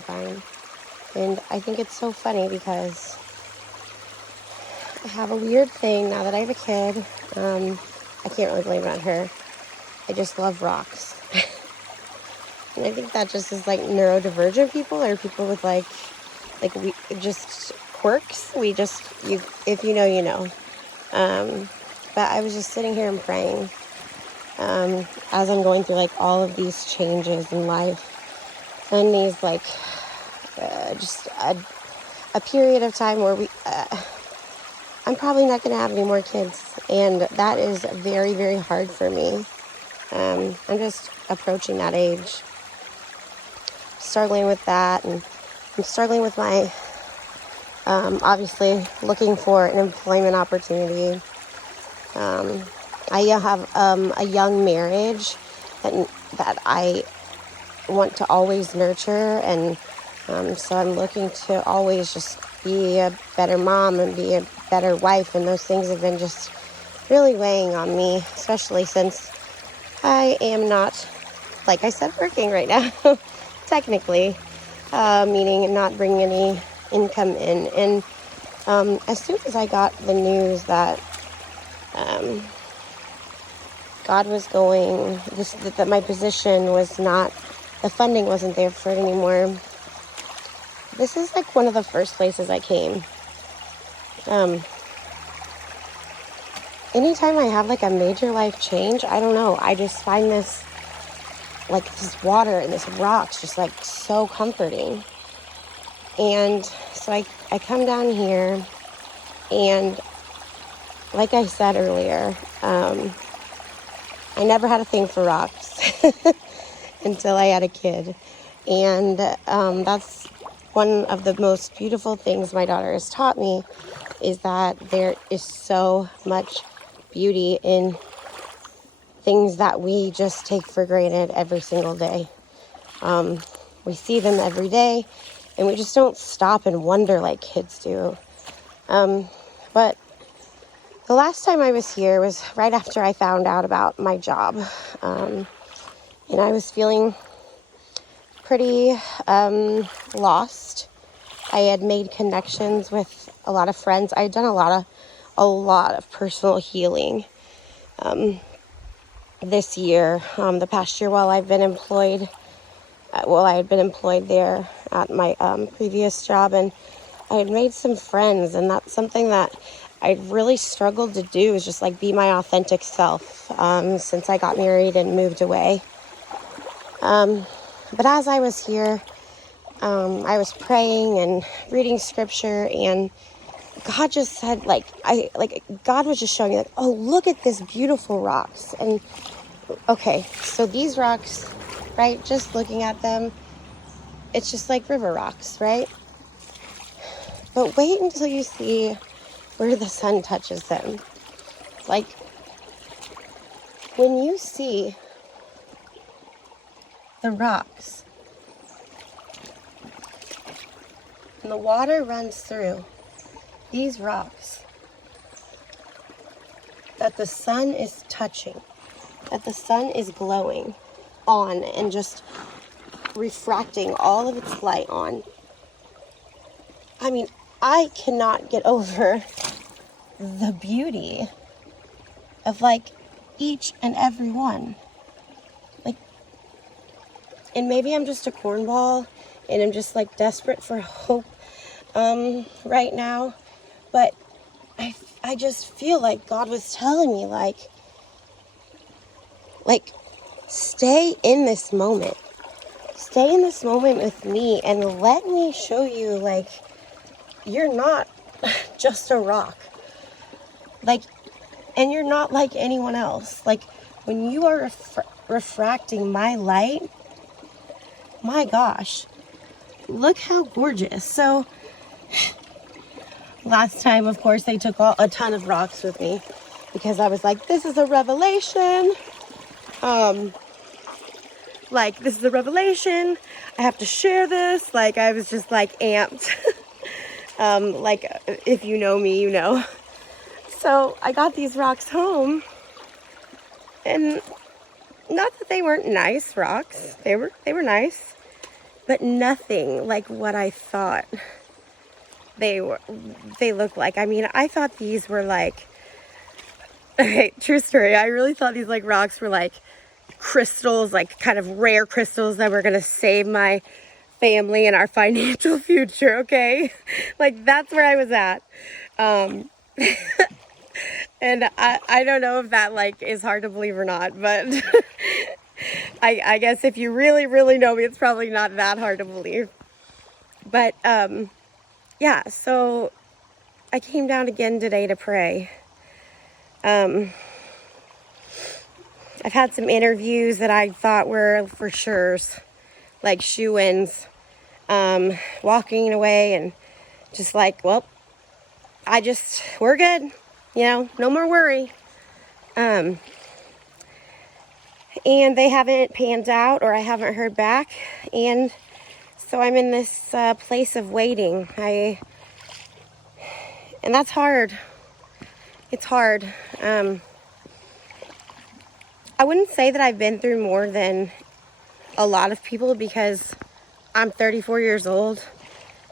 sanctifying. And I think it's so funny because I have a weird thing now that I have a kid. I can't really blame it on her. I just love rocks. And I think that just is like neurodivergent people, or people with like we just quirks. If you know, you know. But I was just sitting here and praying as I'm going through like all of these changes in life, and these like just a period of time where I'm probably not going to have any more kids, and that is very, very hard for me. I'm just approaching that age, struggling with that, and I'm struggling with my obviously looking for an employment opportunity. I have a young marriage that I want to always nurture, and so I'm looking to always just be a better mom and be a better wife, and those things have been just really weighing on me, especially since I am not, like I said, working right now, technically, meaning not bringing any income in. And as soon as I got the news that God was that my position was not, the funding wasn't there for it anymore, this is like one of the first places I came. Anytime I have like a major life change, I don't know, I just find this water and this rocks just like so comforting. And so I come down here, and like I said earlier, I never had a thing for rocks until I had a kid. And that's one of the most beautiful things my daughter has taught me, is that there is so much beauty in things that we just take for granted every single day. We see them every day, and we just don't stop and wonder like kids do. But the last time I was here was right after I found out about my job. And I was feeling pretty lost. I had made connections with a lot of friends. I had done a lot of personal healing this year, the past year, while I've been employed. I had been employed there at my previous job, and I had made some friends, and that's something that I really struggled to do, is just like be my authentic self since I got married and moved away. But as I was here, I was praying and reading scripture, and God just said, God was just showing me, like, oh, look at this beautiful rocks. And okay, so these rocks, right, just looking at them, it's just like river rocks, right? But wait until you see where the sun touches them. Like, when you see the rocks and the water runs through these rocks that the sun is touching, that the sun is glowing on and just refracting all of its light on. I mean, I cannot get over the beauty of like each and every one. Like, and maybe I'm just a cornball and I'm just like desperate for hope right now, but I just feel like God was telling me like stay in this moment. Stay in this moment with me and let me show you, like, you're not just a rock. Like, and you're not like anyone else. Like, when you are refracting my light, my gosh, look how gorgeous. So, last time, of course, they took a ton of rocks with me because I was like, this is a revelation. This is a revelation. I have to share this. Like, I was just like amped. If you know me, you know. So I got these rocks home, and not that they weren't nice rocks. They were nice. but nothing like what I thought they look like. I mean, I thought these were like, okay, true story, I really thought these like rocks were like crystals, like kind of rare crystals that were gonna save my family and our financial future, okay? Like, that's where I was at. And I don't know if that like is hard to believe or not, but I guess if you really, really know me, it's probably not that hard to believe. But yeah, so I came down again today to pray. I've had some interviews that I thought were for sure's, like shoo-ins, walking away and just like, well, we're good, you know, no more worry. And they haven't panned out, or I haven't heard back. And so I'm in this place of waiting. And that's hard. It's hard. I wouldn't say that I've been through more than a lot of people, because I'm 34 years old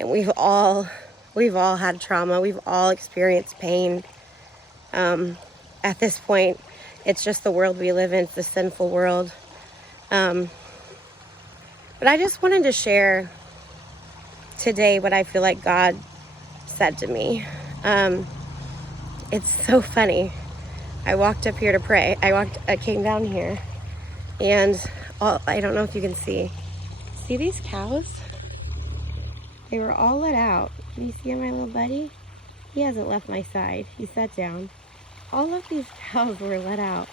and we've all had trauma. We've all experienced pain. At this point, it's just the world we live in. It's the sinful world. But I just wanted to share today what I feel like God said to me. It's so funny. I walked up here to pray. I came down here, and I don't know if you can see these cows? They were all let out. Can you see my little buddy? He hasn't left my side. He sat down. All of these cows were let out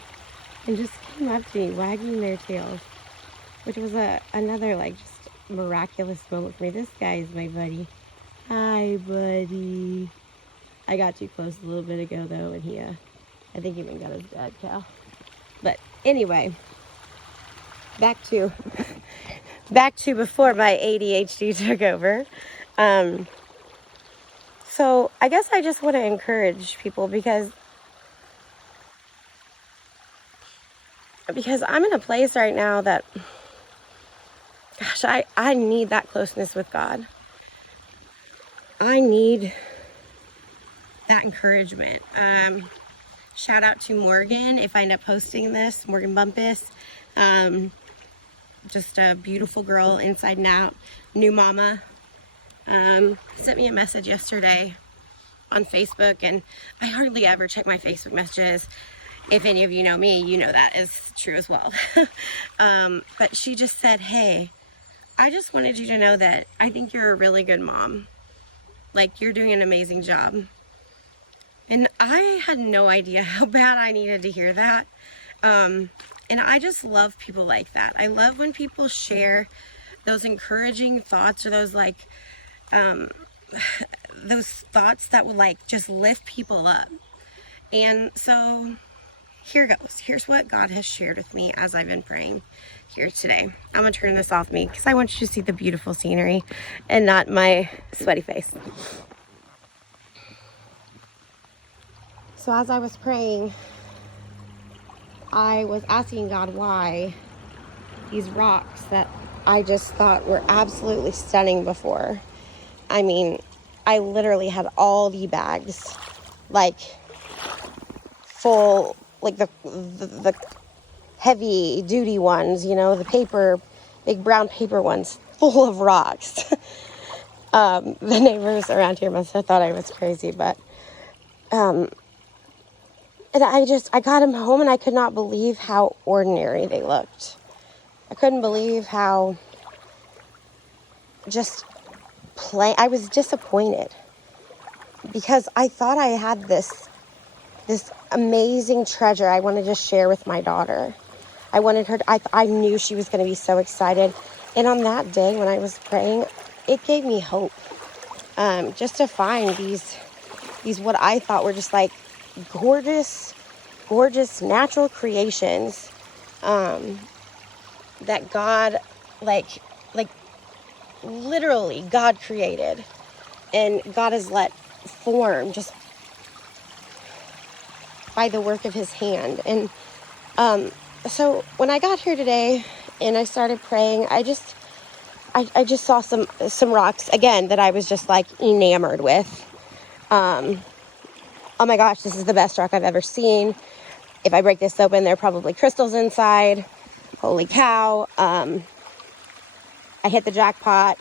and just came up to me wagging their tails, which was another like just miraculous moment for me. This guy is my buddy. Hi, buddy. I got too close a little bit ago though, and I think he even got his dad cow. But anyway, back to before my ADHD took over. So I guess I just want to encourage people, because I'm in a place right now that, gosh, I need that closeness with God. I need that encouragement. Shout out to Morgan, if I end up posting this, Morgan Bumpus. Just a beautiful girl inside and out, new mama. Sent me a message yesterday on Facebook, and I hardly ever check my Facebook messages. If any of you know me, you know that is true as well. But she just said, hey, I just wanted you to know that I think you're a really good mom. Like, you're doing an amazing job. And I had no idea how bad I needed to hear that. And I just love people like that. I love when people share those encouraging thoughts, or those like, those thoughts that will like just lift people up. And so here goes. Here's what God has shared with me as I've been praying here today. I'm gonna turn this off me because I want you to see the beautiful scenery and not my sweaty face. So as I was praying, I was asking God why these rocks that I just thought were absolutely stunning before. I mean, I literally had all the bags, like full, like the heavy duty ones, you know, the paper, big brown paper ones, full of rocks. The neighbors around here must have thought I was crazy, but and I got them home and I could not believe how ordinary they looked. I couldn't believe how just plain. I was disappointed because I thought I had this amazing treasure I wanted to share with my daughter. I wanted her to, I knew she was going to be so excited. And on that day when I was praying, it gave me hope. Just to find these what I thought were just like gorgeous natural creations that God like literally God created, and God has let form just by the work of his hand. And so when I got here today and I started praying, I I just saw some rocks, again, that I was just, like, enamored with. Oh my gosh, this is the best rock I've ever seen. If I break this open, there are probably crystals inside. Holy cow. I hit the jackpot.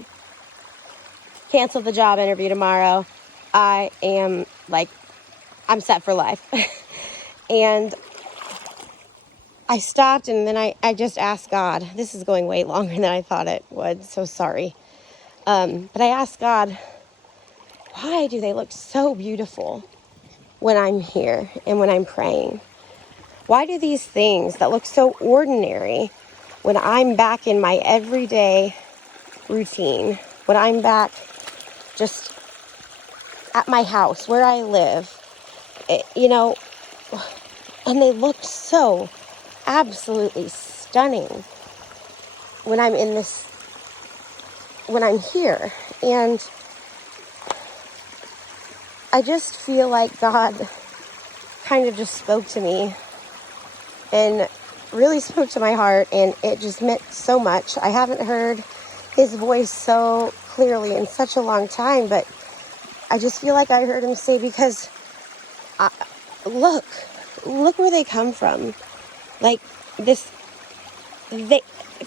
Canceled the job interview tomorrow. I am, like, I'm set for life. And I stopped, and then I just asked God. This is going way longer than I thought it would, so sorry. But I asked God, why do they look so beautiful when I'm here and when I'm praying? Why do these things that look so ordinary when I'm back in my everyday routine, when I'm back just at my house where I live, and they look so absolutely stunning when I'm here. And I just feel like God kind of just spoke to me and really spoke to my heart, and it just meant so much. I haven't heard his voice so clearly in such a long time, but I just feel like I heard him say, because look where they come from. Like,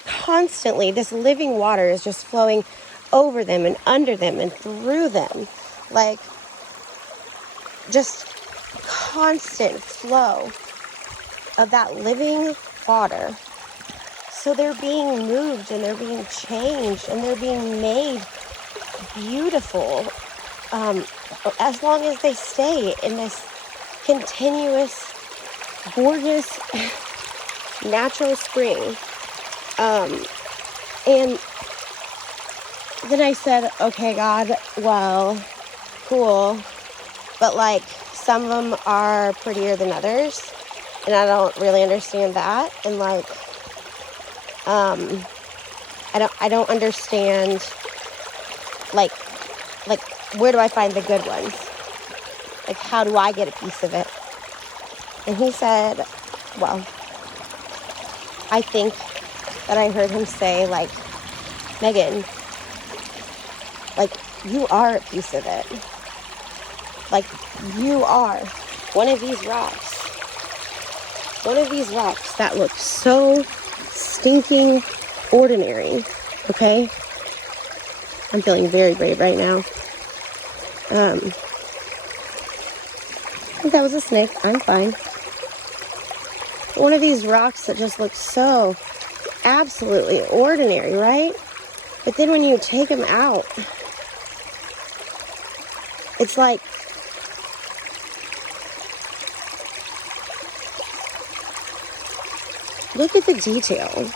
constantly, this living water is just flowing over them and under them and through them. Like, just constant flow of that living water. So they're being moved, and they're being changed, and they're being made beautiful, as long as they stay in this continuous, gorgeous, natural spring. And then I said, okay, God, well, cool, but, like, some of them are prettier than others, and I don't really understand that. And, like, I don't understand, like, where do I find the good ones? Like, how do I get a piece of it? And he said, well, I think that I heard him say, like, Megan, like, you are a piece of it. Like, you are one of these rocks. One of these rocks that look so stinking ordinary, okay? I'm feeling very brave right now. I think that was a snake. I'm fine. One of these rocks that just looks so absolutely ordinary, right? But then when you take them out, it's like, look at the detail.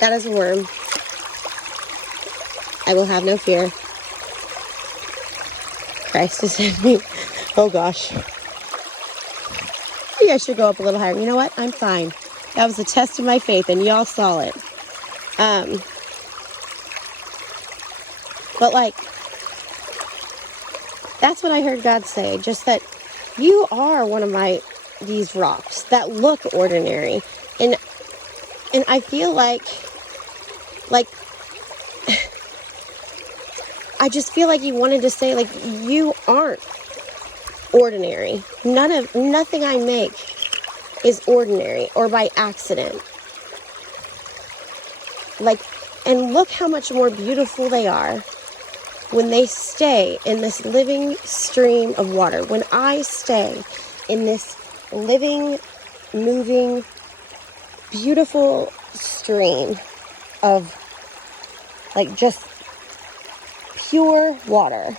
That is a worm. I will have no fear. Christ is in me. Oh gosh. Maybe I should go up a little higher. You know what? I'm fine. That was a test of my faith, and y'all saw it. But, like, that's what I heard God say. Just that you are one of these rocks that look ordinary. And I feel like I just feel like he wanted to say, like, you aren't ordinary. Nothing I make is ordinary or by accident. Like, and look how much more beautiful they are when they stay in this living stream of water. When I stay in this living, moving, beautiful stream of, like, just pure water.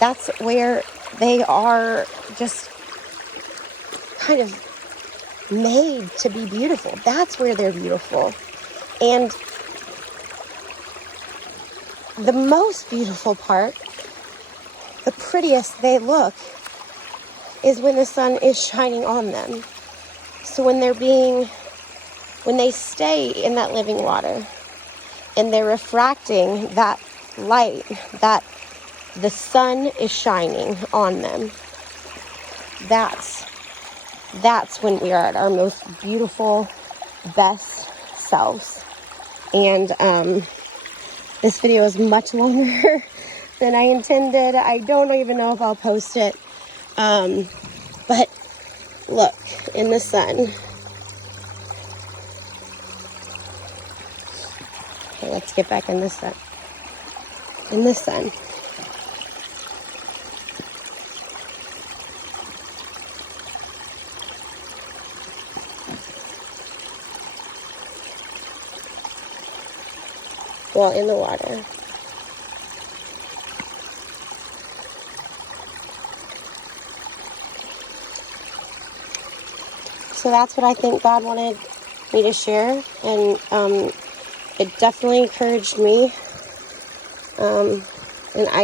That's where they are just kind of made to be beautiful. That's where they're beautiful. And the most beautiful part, the prettiest they look, is when the sun is shining on them. So when they stay in that living water, and they're refracting that light, that the sun is shining on them. That's when we are at our most beautiful, best selves. And this video is much longer than I intended. I don't even know if I'll post it. But look, in the sun. Okay, let's get back in the sun. In the sun. Well, in the water. So that's what I think God wanted me to share, and it definitely encouraged me, and I